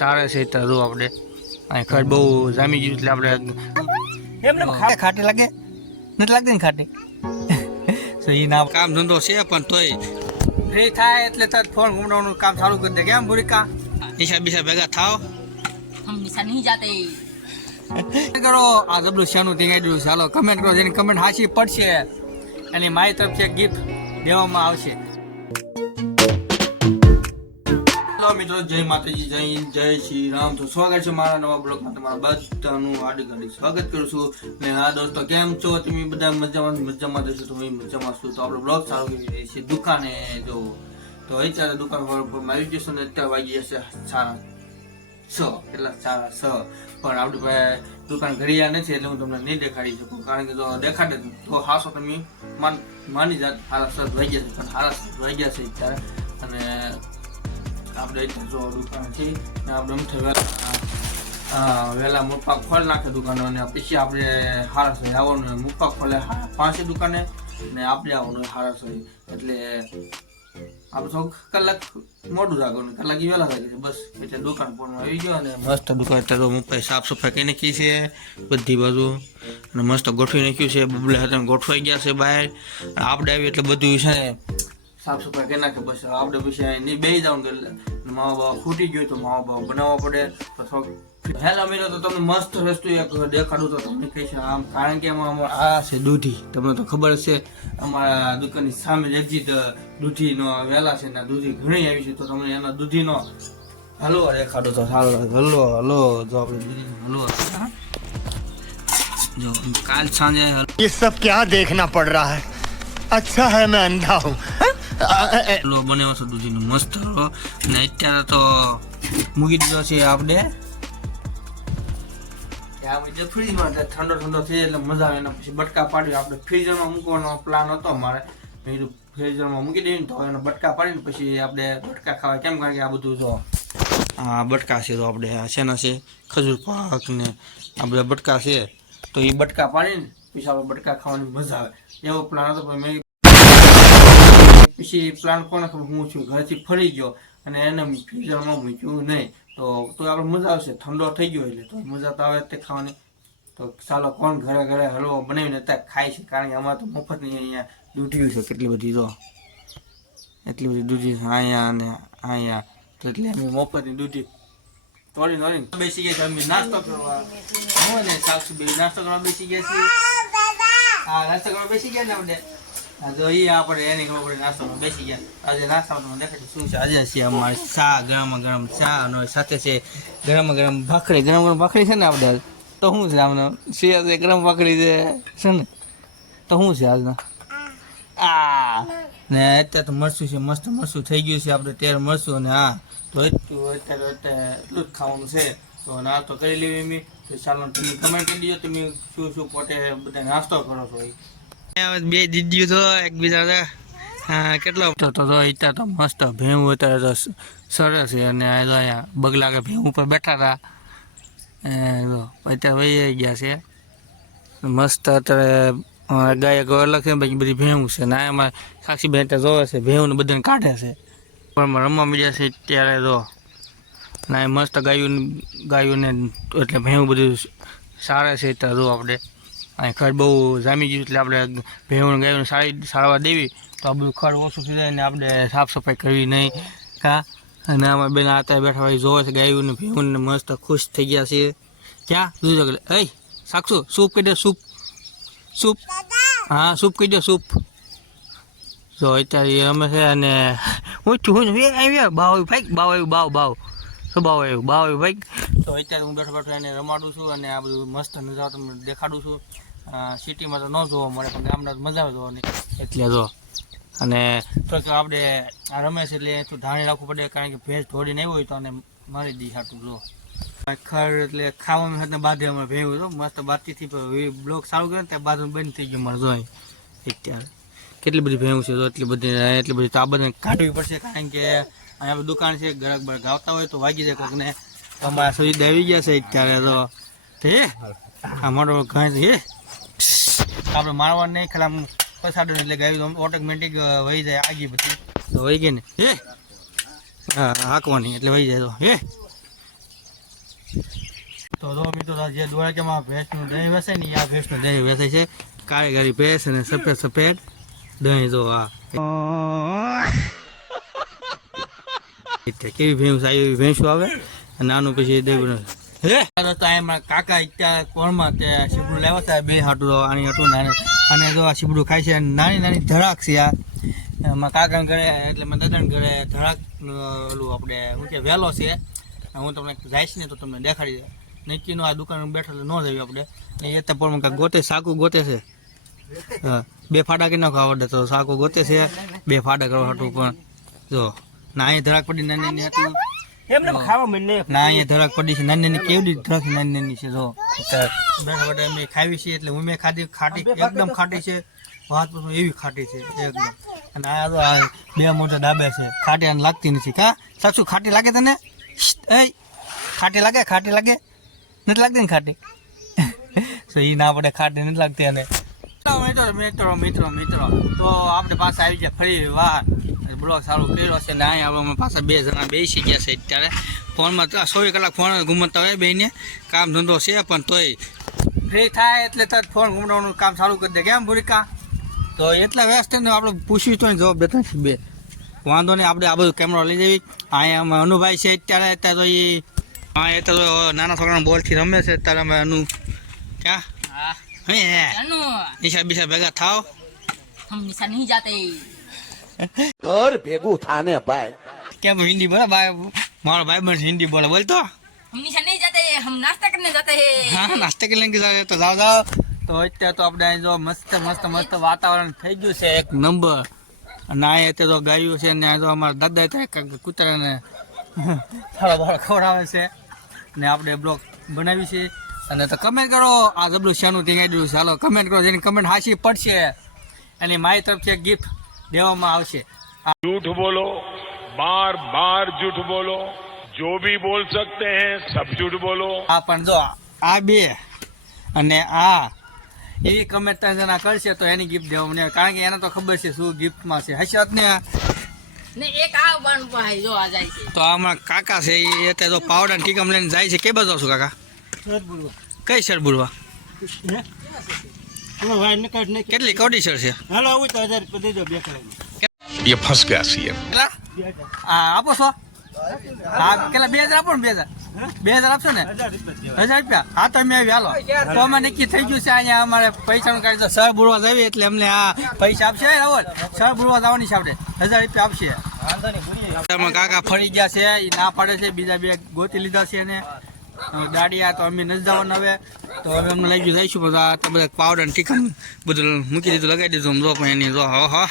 સારા છે તો આપણે. અહીં ખડ બહુ જામી ગયું એટલે આપણે એમને ખાટે લાગે? નથી લાગતી ને ખાટે? તો એ ના કામ ધંધો છે પણ તોય. ફ્રી થાય એટલે તરત ફોન ઘૂમડાવવાનું કામ સારું કરી દે. કેમ ભૂરિકા? નિશા બિશા ભેગા થાવ હમ નિશા નહીં જાતે. કરો. આ જબલું શાનું ટીંગાડ્યું ચાલો કમેન્ટ કરો. જેની કમેન્ટ હાસી પડશે એની મારી તરફથી ગિફ્ટ દેવામાં આવશે. મિત્રો, જય માતાજી, જય જય શ્રી રામ. તો સ્વાગત છે મારા નવા બ્લોગમાં તમારા બધાનું આડી હાર્દિક સ્વાગત કરું છું. ને હા, દોસ્તો, કેમ છો? તમે બધા મજામાં મજામાં જશો તો હું મજામાં છું. તો આપણો બ્લોગ ચાલુ કરી રહી છે દુકાને જો, તો અત્યારે દુકાન પર આવી જશું ને અત્યારે વાગી જશે સારા છ, કેટલા? સારા છ. પણ આપણી પાસે દુકાન ઘડિયા નથી, એટલે હું તમને નહીં દેખાડી શકું. કારણ કે જો દેખાડે તો હાસો તમે માન, માની જાત સારા સર વાગ્યા છે. પણ સારા સર વાગ્યા છે અત્યારે. અને આપણે જો દુકાન છે ને આપણે થાય વહેલા મુફા ખોલ નાખે દુકાનો અને પછી આપણે હારસ સહી આવવાનું મુફા ખોલે પાંચે દુકાને ને આપણે આવવાનું હારસ એટલે આપણે થોડુંક કલાક મોડું રાખવાનું, કલાક વહેલા લાગે છે બસ, એટલે દુકાન પણ આવી ગયો અને મસ્ત દુકાન અત્યારે મુંબઈ સાફ સફાઈ કરી નાખી છે બધી બાજુ. અને મસ્ત ગોઠવી નાખ્યું છે. બબલે હાથે ગોઠવાઈ ગયા છે બહાર. આપણે આવી એટલે બધું છે સાફ સફાઈ કરી નાખે બસ આપણે પછી અહીં નહીં બેસી જવાનું કે મા બાપ ફૂટી ગયું તો મા બાપ બનાવવા પડે તો થોડુંક હેલો મિત્રો તો તમને મસ્ત વસ્તુ એક દેખાડું તો તમને કહીશ આમ કારણ કે આમાં અમારે આ છે દૂધી તમને તો ખબર છે અમારા દુકાનની સામે જ એક્ઝિટ દૂધીનો વેલા છે ને દૂધી ઘણી આવી છે તો તમને એના દૂધીનો હલવો દેખાડો તો સારો લાગે હલવો હલો જો આપણે દૂધીનો હલવો હા? જો કાલ સાંજે ये सब क्या देखना पड़ रहा है अच्छा है मैं अंधा हूँ હલવો બન્યો છે દૂધીનો મસ્ત ને અત્યારે તો મૂકી દીધો છે આપણે. ફ્રીજમાં ઠંડો ઠંડો થઈ એટલે મજા આવે. એના પછી બટકા પાડી આપણે ફ્રીઝરમાં મૂકવાનો પ્લાન હતો મારે. ફ્રીઝરમાં મૂકી દઈએ તો એના બટકા પાડીને પછી આપણે બટકા ખાવા. કેમ કારણ કે આ બધું આ બટકા છે તો આપણે શેના છે ખજૂર પાક ને આ બધા બટકા છે. તો એ બટકા પાડીને પછી આપણે બટકા ખાવાની મજા આવે. એવો પ્લાન હતો મેં પછી પ્લાન કોને ખબર હું છું, ઘરેથી ફરી ગયો અને એને ફ્રીઝરમાં મૂક્યું નહીં. તો તો આપણે મજા આવશે. ઠંડો થઈ ગયો એટલે તો મજા તો આવે તે ખાવાની. તો ચાલો, કોણ ઘરે ઘરે હલવો બનાવીને અત્યારે ખાય છે? કારણ કે અમારે તો મફતની અહીંયા દૂધી છે, કેટલી બધી જો. એટલી બધી દૂધી છે, અહીંયા અને અહીંયા. તો એટલે અમે મફતની દૂધી. તોડી તોડી બેસી ગયા અમે નાસ્તો કરવા. હું ને સાસુ બે નાસ્તો કરવા બેસી ગયા છીએ. હા, નાસ્તો કરવા બેસી ગયા ને આપણે? તો એ આપણે એની ખબર નાસ્તામાં બેસી ગયા. આજે નાસ્તામાં દેખાય છે શું છે? આજે છે અમારે ચા, ગરમ ગરમ ચા સાથે છે ગરમ ગરમ ભાખરી. ગરમ ગરમ ભાખરી છે ને આપણે તો શું છે આમને? છે છે, ગરમ ભાખરી છે ને? તો શું છે આજના આ! ને અત્યારે તો મરચું છે, મસ્ત મરશું થઈ ગયું છે આપણે ત્યારે મરશું અને હા તો એટલું અત્યારે અત્યારે એટલું જ ખાવાનું છે. તો નાસ્તો કરી લેવી મેં તો ચાલો તમે કમેન્ટ કરી દીધો તમે શું શું પોતે બધા નાસ્તો કરો છો એ બે દીદીઓ તો એકબીજા કેટલો? તો તો અત્યારે તો મસ્ત ભેવું અત્યારે તો સરસ છે. અને અહીંયા બગલા કે ભેવું ઉપર બેઠા હતા. અત્યારે વહી ગયા છે. મસ્ત અત્યારે ગાય અલગ છે બાકી બધી ભેવું છે. ને એમાં સાક્ષી બેન અત્યારે જોવે છે ભેવું બધાને કાઢે છે. પણ રમવા મળ્યા છે ત્યારે જો. ના એ મસ્ત ગાયું ગાયોને એટલે ભેવું બધું સારા છે અત્યારે જો આપણે. અહીં ખડ બહુ જામી ગયું એટલે આપણે ભેવણ ગાયોને સારી સારવાર દેવી તો આ બધું ખડ ઓછું થઈ જાય ને આપણે સાફ સફાઈ કરવી નહીં કા? અને આમાં બેન આતા બેઠા હોય જોવે છે ગાયું ને ભેવું ને મસ્ત ખુશ થઈ ગયા છે ક્યાં? જોજો એટલે એ સાક્ષુ સૂપ કહી દે, સૂપ. સૂપ. હા, સૂપ કહી દે, સૂપ. જો અત્યારે અમે છે અને ઊંચું હું આવ્યા બાવ ભાઈ, બાવ આવ્યું, બાવ બાવ. બાવ આવ્યું? બાવ આવ્યું ભાઈ. તો અત્યારે હું બેઠો બેઠો એને રમાડું છું અને આ બધું મસ્ત નજારો તમને દેખાડું છું. સિટીમાં તો ન જોવા મળે પણ ગામડા મજા આવે જોવાની. એટલે જો. અને થોડીક આપણે આ રમેશ એટલે તો ધાણી રાખવું પડે કારણ કે ભેંસ ધોડી નહીં હોય તો અને મારી દી હાટું જો. ખર એટલે ખાવાનું સાથે બાંધે અમે ભેગું હતું મસ્ત બાતીથી બ્લોક સારું ગયો ને ત્યાં બાજુ બંધ થઈ ગયું મારે જોઈ. અત્યારે. કેટલી બધી ભેવું છે તો એટલી બધી એટલી બધી તો આ બધાને કાઢવી પડશે કારણ કે અહીંયા દુકાન છે ગ્રાહક બર ગાવતા હોય તો વાગી જાય કોકને. અમારા સુવિધા આવી ગયા છે અત્યારે તો હે? અમારો ઘાસ હે? આપણે મારવા નહીં, ખાલી આમ પસાડો એટલે ગાયું ઓટોમેટિક વહી જાય આગી બધી. તો વહી ગઈ ને, હે? હા, હાંકવાની એટલે વહી જાય તો, હે? તો જો મિત્રો જે દ્વારકામાં ભેંસનું દહીં વેસે ને, આ ભેંસનું દહીં વસે છે. કાળી કાળી ભેંસ અને સફેદ સફેદ દહીં, જો આ. કેવી ભેંસ આવી ભેંસો આવે? અને આનું પછી દહીં બને હે તો એમાં કાકા ત્યાં કોણમાં તે શીબડું લેવા હતા બે હાટું આની હતું નાની. અને જો આ શીબડું ખાય છે નાની નાની ધરાક છે આ. એમાં કાકા ઘરે, એટલે મારા દાદાને ઘરે ધરાક ઓલું આપણે, શું વેલો છે. હું તમને જઈશ ને તો તમને દેખાડી દે નક્કીનું આ દુકાન બેઠા ન જઈએ આપણે. એ તો કાંઈક ગોતે, સાકું ગોતે છે. બે ફાડા કે નાખો આવડે તો સાકું ગોતે છે. બે ફાડા કરવા હતું પણ, જો, ના ધરાક પડી, નાની નાની હતું એમને ખાવા મને ના અહીંયા ધરક પડી છે. નાની નાની કેવડી ધરક નાની નાની છે જો. બેઠા બેઠા અમે ખાવી છે એટલે હું મેં ખાધી ખાટી એકદમ ખાટી છે. વાત પણ એવી ખાટી છે એકદમ. અને આ તો આ બે મોટા ડાબે છે. ખાટી અને લાગતી નથી. કા? સાચું ખાટી લાગે તને? એ ખાટી લાગે ખાટી લાગે? નથી લાગતી ને ખાટી? તો એ ના પડે ખાટી નથી લાગતી અને મિત્રો મિત્રો મિત્રો મિત્રો તો આપણે પાસે આવી ગયા ફરી વાર. બ્લોગ સારું કર્યો છે ને અહીંયા આપણે પાછા બે જણા બેસી ગયા છે અત્યારે ફોનમાં તો ચોવીસ કલાક ફોન ઘૂમતા હોય બેને કામ ધંધો છે પણ તોય ફ્રી થાય એટલે તરત ફોન ઘૂમવાનું કામ ચાલુ કરી દે કેમ ભૂરિકા તો એટલા વ્યસ્ત ને આપણે પૂછ્યું તો જવાબ દેતા નથી બે વાંધો નહીં આપણે આ બધું કેમેરો લઈ જવી અહીંયા અમે અનુભાઈ છે અત્યારે અત્યારે તો એ હા એ તો નાના છોકરાના બોલથી રમે છે અત્યારે અમે અનુ ક્યાં हाँ હે હે जानू નિશા બિશા ભેગા થાવ हम निशा नहीं जाते ઘર ભેગું થાને ભાઈ કેમ હિન્દી બોલે ભાઈ મારો ભાઈ બન હિન્દી બોલે બોલતો हम निशा नहीं जाते हम नाश्ता करने जाते हैं હા નાસ્તા કે લઈને જાવ તો જાવ જાવ તો અત્યારે તો આપણે અહીં જો મસ્ત મસ્ત મસ્ત વાતાવરણ થઈ ગયું છે એક નંબર અને અહીંયા તે તો ગાયું છે ને આ તો અમારા દાદા ત્યાં કાંઈક કૂતરાને થાળો બાળો ખવડાવે છે ને આપણે બ્લોગ બનાવી છે અને તો કમેન્ટ કરો આ જબરું શાનું ટીંગાઈ દીધું છે હાલો કમેન્ટ કરો જેની કમેન્ટ હાસી પડશે એની મારી તરફથી એક ગિફ્ટ દેવામાં આવશે. જૂઠ બોલો બાર બાર જૂઠ બોલો જો ભી બોલ સકતે હે સબ જૂઠ બોલો આ પણ જો આ બે અને આ એ કમેન્ટ ત્રણ જણા કરશે તો એની ગિફ્ટ દેવા મને કારણ કે એને તો ખબર છે શું ગિફ્ટમાં છે. હશત ને તો આમાં કાકા છે એ અત્યારે તો પાવડા ટીકમ લઈને જાય છે. કે બાજુ આવશું કાકા કઈ સર બોલવા? કેટલી કોડીસર છે? હાલો આવું તો હજાર રૂપિયા દેજો બે કલાક એ ફસ ગયા છીએ. આપો છો? હા કેટલા? બે હજાર આપો ને બે હજાર. બે હજાર આપશો ને? હજાર રૂપિયા હા તમે આવી હાલો. તો અમે નક્કી થઈ ગયું છે અહીંયા અમારે પૈસાનું કાઢી તો સર બુરવા જઈએ એટલે અમને આ પૈસા આપશે રાવલ. સર બુરવા જવાની છે આપણે. હજાર રૂપિયા આપશે. કાકા ફરી ગયા છે એ ના પાડે છે બીજા બે ગોતી લીધા છે અને દાડીયા તો અમે નથી જવાનું હવે. તો હવે અમને લાગ્યું જઈશું બધા આ બધા પાવડર ટીકન બધું મૂકી દીધું, લગાવી દીધું જો પણ એની જો હા હા.